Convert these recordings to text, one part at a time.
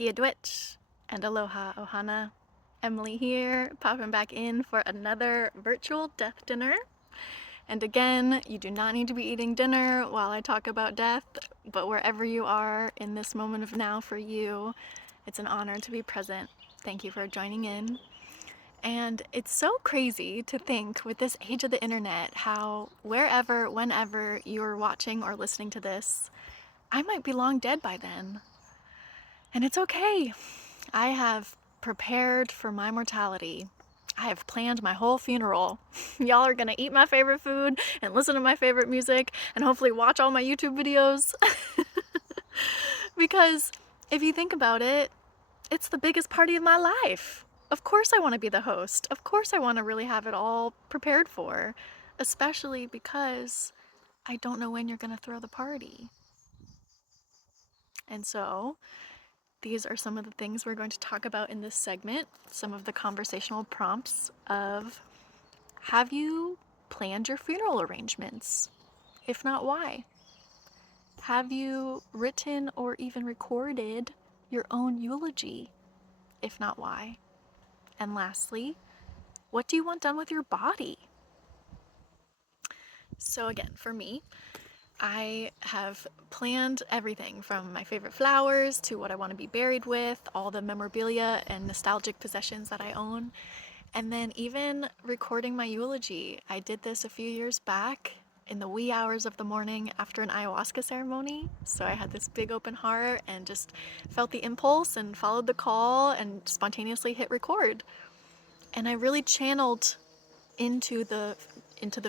Kia Dwitch and Aloha Ohana. Emily here, popping back in for another virtual death dinner. And again, you do not need to be eating dinner while I talk about death, but wherever you are in this moment of now for you, it's an honor to be present. Thank you for joining in. And it's so crazy to think with this age of the internet how wherever, whenever you're watching or listening to this, I might be long dead by then. And it's okay. I have prepared for my mortality. I have planned my whole funeral. Y'all are gonna eat my favorite food and listen to my favorite music and hopefully watch all my YouTube videos. Because if you think about it, it's the biggest party of my life. Of course I want to be the host. Of course I want to really have it all prepared for, especially because I don't know when you're gonna throw the party. And so these are some of the things we're going to talk about in this segment, some of the conversational prompts of, have you planned your funeral arrangements? If not, why? Have you written or even recorded your own eulogy? If not, why? And lastly, what do you want done with your body? So again, for me, I have planned everything from my favorite flowers to what I want to be buried with, all the memorabilia and nostalgic possessions that I own, and then even recording my eulogy. I did this a few years back in the wee hours of the morning after an ayahuasca ceremony. So I had this big open heart and just felt the impulse and followed the call and spontaneously hit record. And I really channeled into the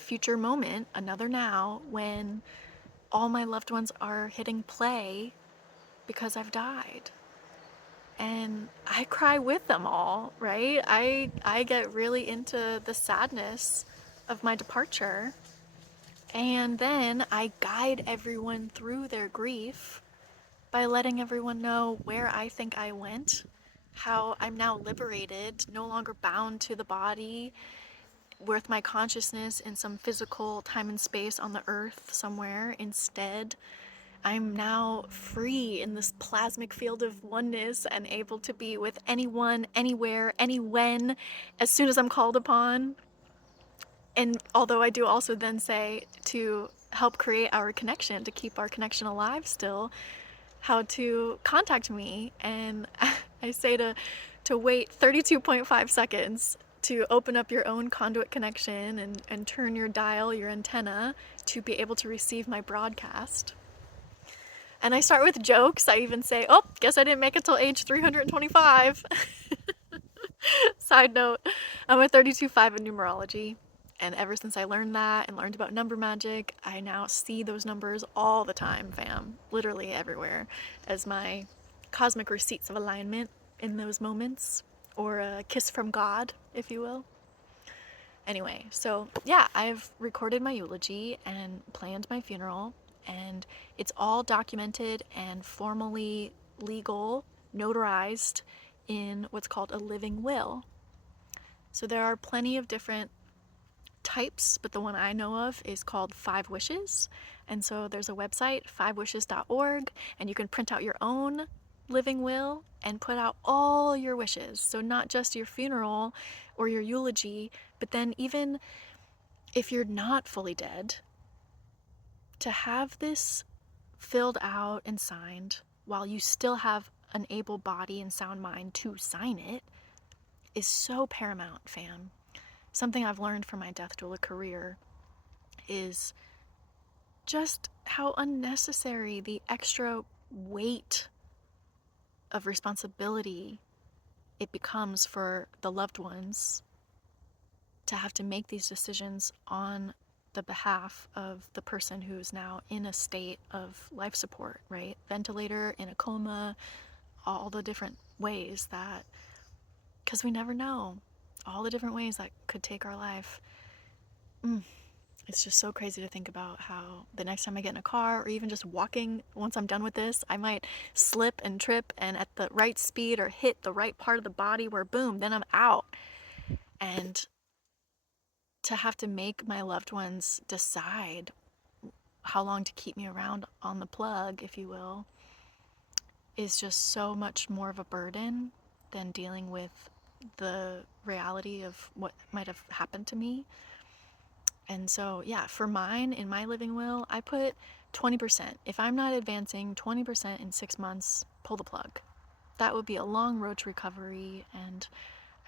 future moment, another now, when all my loved ones are hitting play because I've died. And I cry with them all, right? I get really into the sadness of my departure. And then I guide everyone through their grief by letting everyone know where I think I went, how I'm now liberated, no longer bound to the body, with my consciousness in some physical time and space on the earth somewhere. Instead, I'm now free in this plasmic field of oneness and able to be with anyone, anywhere, any when, as soon as I'm called upon. And although I do also then say to help create our connection, to keep our connection alive still, how to contact me. And I say to wait 32.5 seconds to open up your own conduit connection and turn your dial, your antenna, to be able to receive my broadcast. And I start with jokes. I even say, oh, guess I didn't make it till age 325. Side note, I'm a 32.5 in numerology. And ever since I learned that and learned about number magic, I now see those numbers all the time, fam. Literally everywhere. As my cosmic receipts of alignment in those moments. Or a kiss from God, if you will. Anyway, so yeah, I've recorded my eulogy and planned my funeral, and it's all documented and formally legal, notarized in what's called a living will. So there are plenty of different types, but the one I know of is called 5 Wishes. And so there's a website, fivewishes.org, and you can print out your own living will and put out all your wishes. So not just your funeral or your eulogy, but then even if you're not fully dead, to have this filled out and signed while you still have an able body and sound mind to sign it is so paramount, fam. Something I've learned from my death doula career is just how unnecessary the extra weight of responsibility it becomes for the loved ones to have to make these decisions on the behalf of the person who's now in a state of life support, right? Ventilator, in a coma, all the different ways that, because we never know, all the different ways that could take our life. It's just so crazy to think about how the next time I get in a car or even just walking, once I'm done with this, I might slip and trip and at the right speed or hit the right part of the body where boom, then I'm out. And to have to make my loved ones decide how long to keep me around on the plug, if you will, is just so much more of a burden than dealing with the reality of what might have happened to me. And so, yeah, for mine, in my living will, I put 20%. If I'm not advancing 20% in 6 months, pull the plug. That would be a long road to recovery, and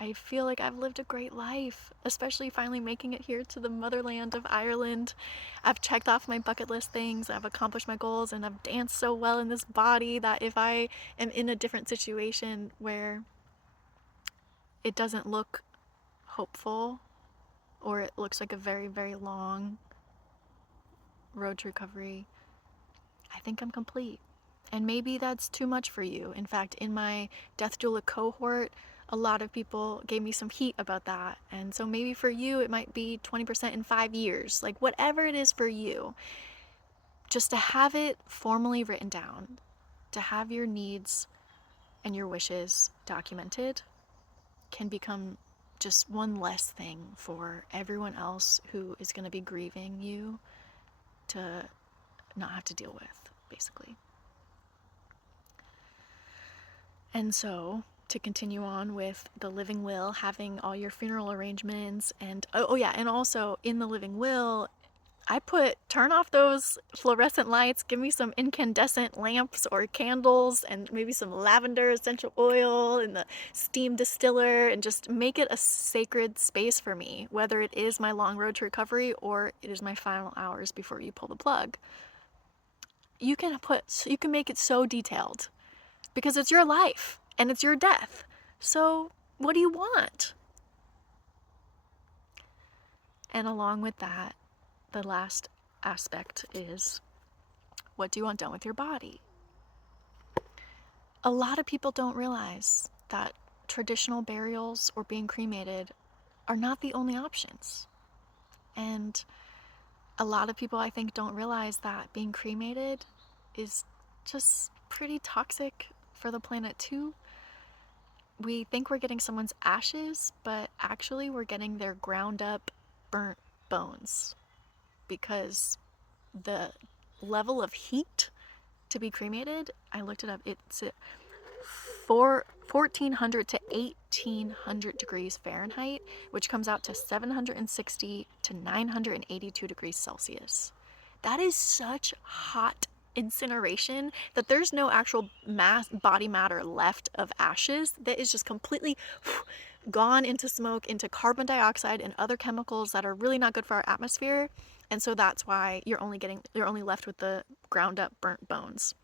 I feel like I've lived a great life, especially finally making it here to the motherland of Ireland. I've checked off my bucket list things, I've accomplished my goals, and I've danced so well in this body that if I am in a different situation where it doesn't look hopeful, or it looks like a very, very long road to recovery, I think I'm complete. And maybe that's too much for you. In fact, in my death doula cohort, a lot of people gave me some heat about that. And so maybe for you, it might be 20% in 5 years. Like, whatever it is for you, just to have it formally written down, to have your needs and your wishes documented, can become just one less thing for everyone else who is going to be grieving you to not have to deal with, basically. And so, to continue on with the living will, having all your funeral arrangements, and oh yeah, and also in the living will, I put turn off those fluorescent lights, give me some incandescent lamps or candles, and maybe some lavender essential oil in the steam distiller, and just make it a sacred space for me, whether it is my long road to recovery or it is my final hours before you pull the plug. You can make it so detailed, because it's your life and it's your death. So what do you want? And along with that, the last aspect is, what do you want done with your body? A lot of people don't realize that traditional burials or being cremated are not the only options. And a lot of people, I think, don't realize that being cremated is just pretty toxic for the planet too. We think we're getting someone's ashes, but actually we're getting their ground up, burnt bones, because the level of heat to be cremated, I looked it up, it's 1400 to 1800 degrees Fahrenheit, which comes out to 760 to 982 degrees Celsius. That is such hot incineration that there's no actual body matter left of ashes. That is just completely gone into smoke, into carbon dioxide and other chemicals that are really not good for our atmosphere. And so that's why you're only left with the ground up burnt bones.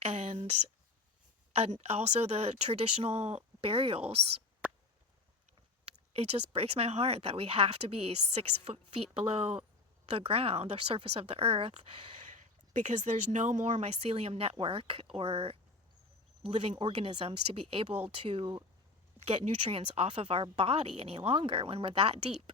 And also the traditional burials, it just breaks my heart that we have to be 6 feet below the ground, the surface of the earth, because there's no more mycelium network or living organisms to be able to get nutrients off of our body any longer when we're that deep.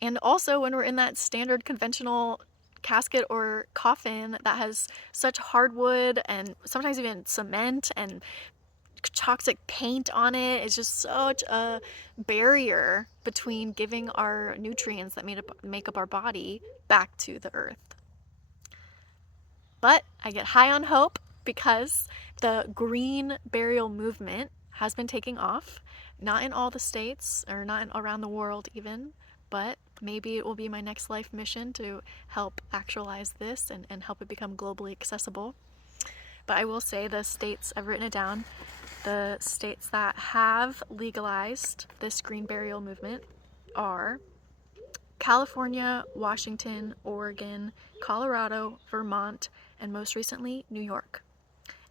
And also when we're in that standard conventional casket or coffin that has such hardwood and sometimes even cement and toxic paint on it, it's just such a barrier between giving our nutrients that make up our body back to the earth. But I get high on hope because the green burial movement has been taking off, not in all the states or not around the world even, but maybe it will be my next life mission to help actualize this and help it become globally accessible. But I will say the states, I've written it down, the states that have legalized this green burial movement are California, Washington, Oregon, Colorado, Vermont, and most recently, New York.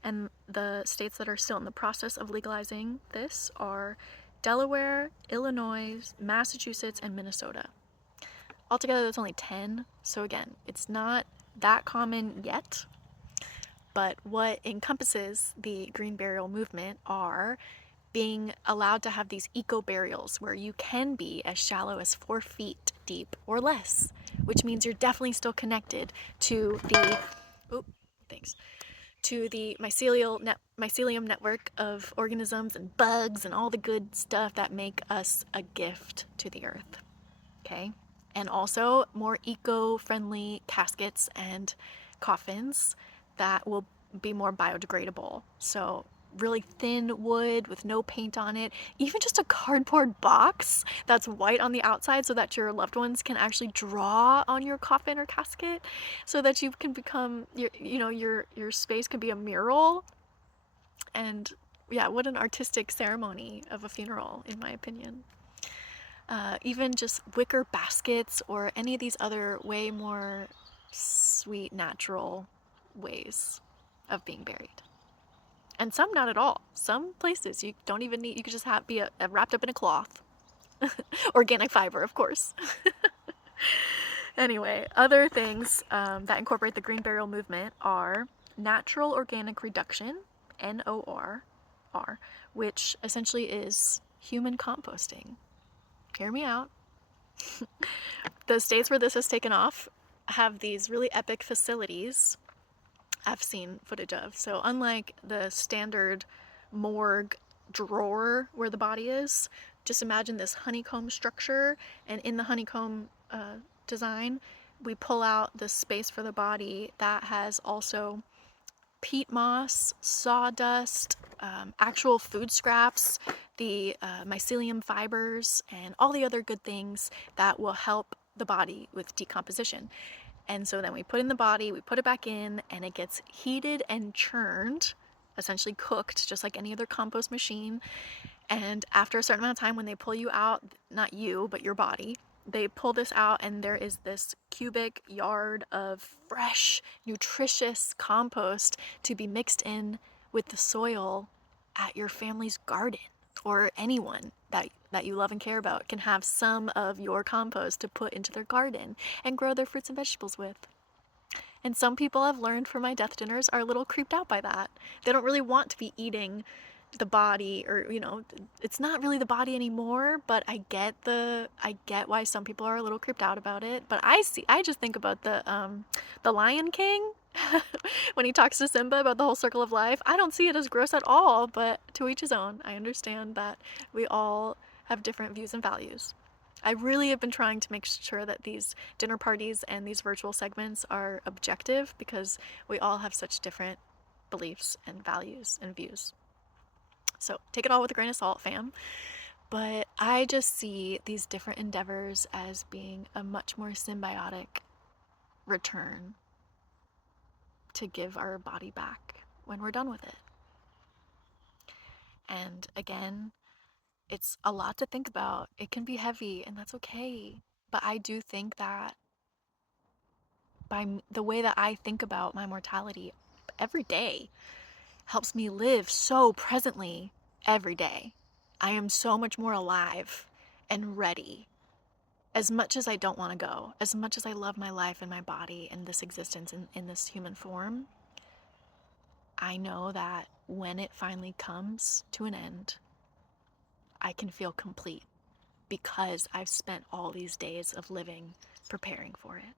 And the states that are still in the process of legalizing this are Delaware, Illinois, Massachusetts, and Minnesota. Altogether, that's only 10. So again, it's not that common yet. But what encompasses the green burial movement are being allowed to have these eco burials where you can be as shallow as 4 feet deep or less, which means you're definitely still connected to the mycelium network of organisms and bugs and all the good stuff that make us a gift to the earth. Okay? And also more eco-friendly caskets and coffins that will be more biodegradable. So really thin wood with no paint on it, even just a cardboard box that's white on the outside so that your loved ones can actually draw on your coffin or casket, so that you can become your space can be a mural. And yeah, what an artistic ceremony of a funeral, in my opinion. Even just wicker baskets or any of these other way more sweet, natural ways of being buried. And some not at all. Some places you don't even need, you could just be wrapped up in a cloth. Organic fiber, of course. Anyway, other things that incorporate the green burial movement are natural organic reduction, NOR, which essentially is human composting. Hear me out. The states where this has taken off have these really epic facilities I've seen footage of. So unlike the standard morgue drawer where the body is, just imagine this honeycomb structure, and in the honeycomb design, we pull out the space for the body that has also peat moss, sawdust, actual food scraps, the mycelium fibers, and all the other good things that will help the body with decomposition. And so then we put in the body, we put it back in, and it gets heated and churned, essentially cooked, just like any other compost machine. And after a certain amount of time, when they pull you out, not you, but your body, they pull this out, and there is this cubic yard of fresh, nutritious compost to be mixed in with the soil at your family's garden. Or anyone that you love and care about can have some of your compost to put into their garden and grow their fruits and vegetables with. And some people I've learned from my death dinners are a little creeped out by that. They don't really want to be eating the body, or it's not really the body anymore, but I get why some people are a little creeped out about it. But I just think about the Lion King when he talks to Simba about the whole circle of life. I don't see it as gross at all, but to each his own. I understand that we all have different views and values. I really have been trying to make sure that these dinner parties and these virtual segments are objective, because we all have such different beliefs and values and views. So take it all with a grain of salt, fam. But I just see these different endeavors as being a much more symbiotic return to give our body back when we're done with it. And again, it's a lot to think about. It can be heavy, and that's okay. But I do think that by the way that I think about my mortality every day helps me live so presently every day. I am so much more alive and ready. As much as I don't want to go, as much as I love my life and my body and this existence in this human form, I know that when it finally comes to an end, I can feel complete, because I've spent all these days of living preparing for it.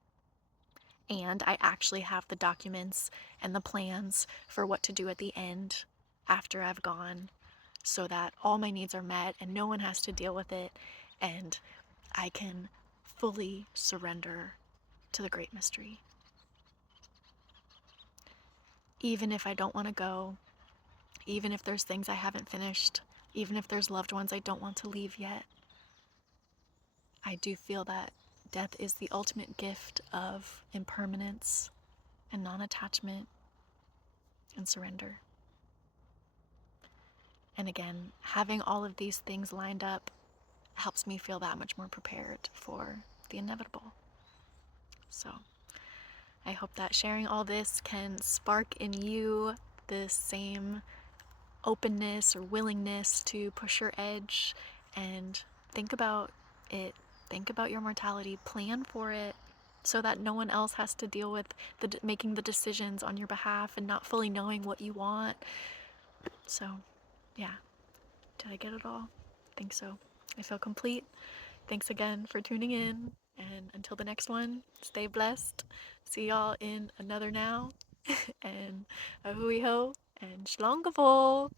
And I actually have the documents and the plans for what to do at the end after I've gone, so that all my needs are met and no one has to deal with it, and I can fully surrender to the great mystery. Even if I don't want to go, even if there's things I haven't finished, even if there's loved ones I don't want to leave yet, I do feel that death is the ultimate gift of impermanence and non-attachment and surrender. And again, having all of these things lined up helps me feel that much more prepared for the inevitable. So I hope that sharing all this can spark in you the same openness or willingness to push your edge and think about it. Think about your mortality, plan for it, so that no one else has to deal with making the decisions on your behalf and not fully knowing what you want. So, yeah. Did I get it all? I think so. I feel complete. Thanks again for tuning in. And until the next one, stay blessed. See y'all in another now. And a hui ho and shlongavol.